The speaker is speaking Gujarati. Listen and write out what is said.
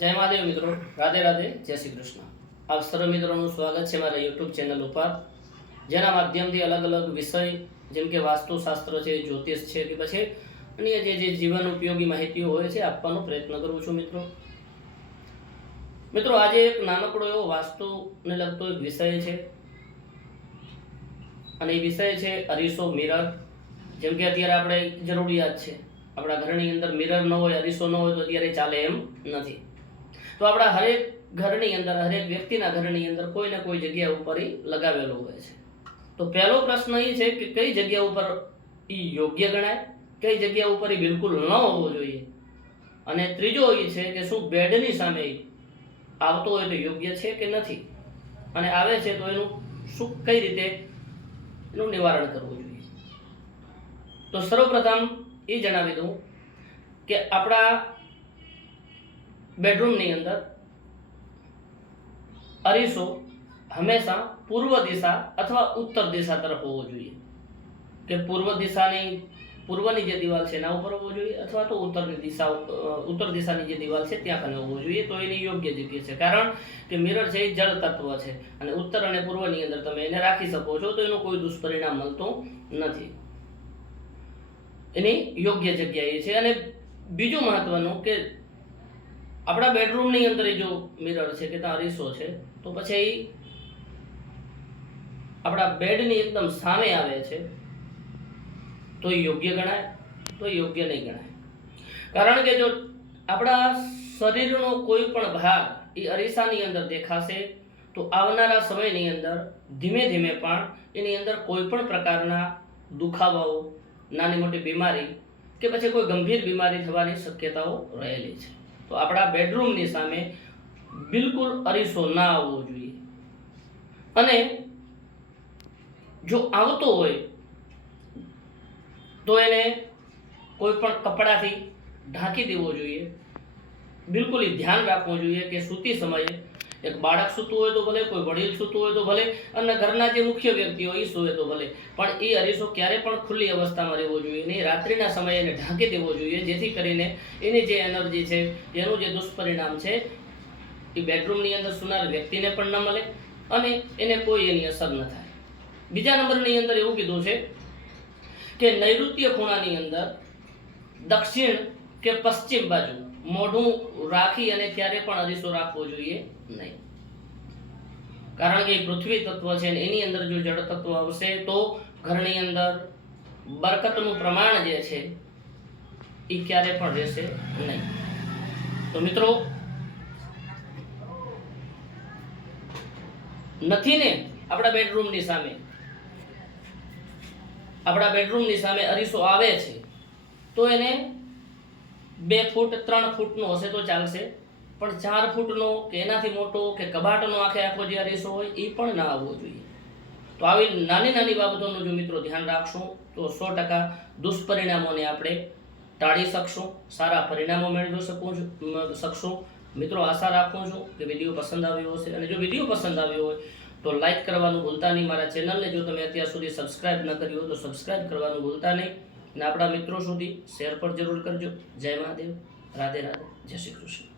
જય મહાદેવ મિત્રો. રાધે રાધે. જય શ્રી કૃષ્ણ. આપ સર્વ મિત્રોનું સ્વાગત છે મારા યુટ્યુબ ચેનલ ઉપર, જેના માધ્યમથી અલગ અલગ વિષય, જેમ કે વાસ્તુશાસ્ત્ર છે, જ્યોતિષ છે, કે પછી અન્ય જે જે જીવન ઉપયોગી માહિતીઓ હોય છે, આપવાનો પ્રયત્ન કરું છું મિત્રો. મિત્રો, આજે એક નાનકડો એવો વાસ્તુને લગતો એક વિષય છે. અને એ વિષય છે અરીસો મિરર. જેમ કે અત્યારે આપણે જરૂરિયાત છે. આપણા ઘરની અંદર મિરર ન હોય, અરીસો ન હોય તો અત્યારે ચાલે એમ નથી. તો આપણા હરેક ઘરની અંદર, હરેક વ્યક્તિના ઘરની અંદર કોઈ ને કોઈ જગ્યા ઉપર એ લગાવેલો હોય છે. તો પહેલો પ્રશ્ન એ છે કે કઈ જગ્યા ઉપર એ યોગ્ય ગણાય? કઈ જગ્યા ઉપર એ બિલકુલ ન હોવો જોઈએ? અને ત્રીજો એ છે કે શું બેડની સામે આવતો હોય તો યોગ્ય છે કે નથી? અને આવે છે તો એનું શું, કઈ રીતે એનું નિવારણ કરવું જોઈએ? તો સર્વપ્રથમ એ જણાવી દઉં કે આપણા બેડરૂમની અંદર અરીસો હંમેશા પૂર્વ દિશા અથવા ઉત્તર દિશા તરફ હોવો જોઈએ. કે પૂર્વ દિશાની, પૂર્વની જે દિવાલ છે એના ઉપર હોવો જોઈએ અથવા તો ઉત્તરની દિશા ઉત્તર દિશાની જે દિવાલ છે ત્યાં કને હોવો જોઈએ. તો એની યોગ્ય જગ્યા છે. કારણ કે મિરર છે એ જળ તત્વ છે અને ઉત્તર અને પૂર્વની અંદર તમે એને રાખી શકો છો તો એનું કોઈ દુષ્પરિણામ મળતું નથી. એની યોગ્ય જગ્યા એ છે. અને બીજું મહત્વનું કે આપણા બેડરૂમની અંદર જો મિરર છે કે ત્યાં અરીસો છે, તો પછી આપણા બેડની એકદમ સામે આવે છે, તો યોગ્ય ગણાય, તો યોગ્ય નહીં ગણાય. કારણ કે જો આપણા શરીરનો કોઈ પણ ભાગ એ અરીસાની અંદર દેખાશે, તો આવનારા સમયની અંદર ધીમે ધીમે પણ એની અંદર કોઈ પણ પ્રકારના દુખાવાઓ, નાની મોટી બીમારી કે પછી કોઈ ગંભીર બીમારી થવાની શક્યતાઓ રહેલી છે. તો આપણા બેડરૂમની સામે બિલકુલ અરીસો ના આવવો જોઈએ. અને જો આવતો હોય તો એને કોઈ પણ કપડાથી ઢાંકી દેવો જોઈએ. બિલકુલ ધ્યાન રાખવું જોઈએ કે સૂતી સમયે એક બાળક સૂતું હોય તો ભલે, કોઈ વડીલ સૂતું હોય તો ભલે, અને ઘરના જે મુખ્ય વ્યક્તિ હોય એ સૂવે તો ભલે. પણ એ અરીસો ક્યારે પણ ખુલ્લી અવસ્થામાં રહેવો જોઈએ નહીં. રાત્રિના સમયે એને ઢાંકી દેવો જોઈએ, જેથી કરીને એની જે એનર્જી છે, એનું જે દુષ્પરિણામ છે એ બેડરૂમની અંદર સુનાર વ્યક્તિને પણ ન મળે અને એને કોઈ એની અસર ન થાય. બીજા નંબરની અંદર એવું કીધું છે કે નૈઋત્ય ખૂણાની અંદર દક્ષિણ કે પશ્ચિમ બાજુ. મોઢું રાખી અને ક્યારે પણ અરીસો રાખવો જોઈએ નહીં. કારણ કે પૃથ્વી તત્વ છે ને એની અંદર જો જળ તત્વ આવશે તો ઘરની અંદર બરકતનું પ્રમાણ જે છે એ ક્યારે પણ રહેશે નહીં. તો મિત્રો, નથી ને આપણા બેડરૂમની સામે? આપણા બેડરૂમની સામે અરીસો આવે છે, તો એને બે ફૂટ, ત્રણ ફૂટનો હશે તો ચાલશે. પણ ચાર ફૂટનો કે એનાથી મોટો કે કબાટનો આખે આખો જે અરીસો હોય એ પણ ના આવવો જોઈએ. તો આવી નાની નાની બાબતોનું જો મિત્રો ધ્યાન રાખશું, તો સો ટકા દુષ્પરિણામોને આપણે ટાળી શકશું, સારા પરિણામો મેળવી શકું શકશું. મિત્રો, આશા રાખું છું કે વીડિયો પસંદ આવ્યો હશે. અને જો વીડિયો પસંદ આવ્યો હોય, તો લાઇક કરવાનું ભૂલતા નહીં. મારા ચેનલને જો તમે અત્યાર સુધી સબસ્ક્રાઇબ ન કર્યું હોય, તો સબસ્ક્રાઇબ કરવાનું ભૂલતા નહીં. અને આપણા મિત્રો સુધી શેર પણ જરૂર કરજો. જય મહાદેવ. રાધે રાધે. જય શ્રી કૃષ્ણ.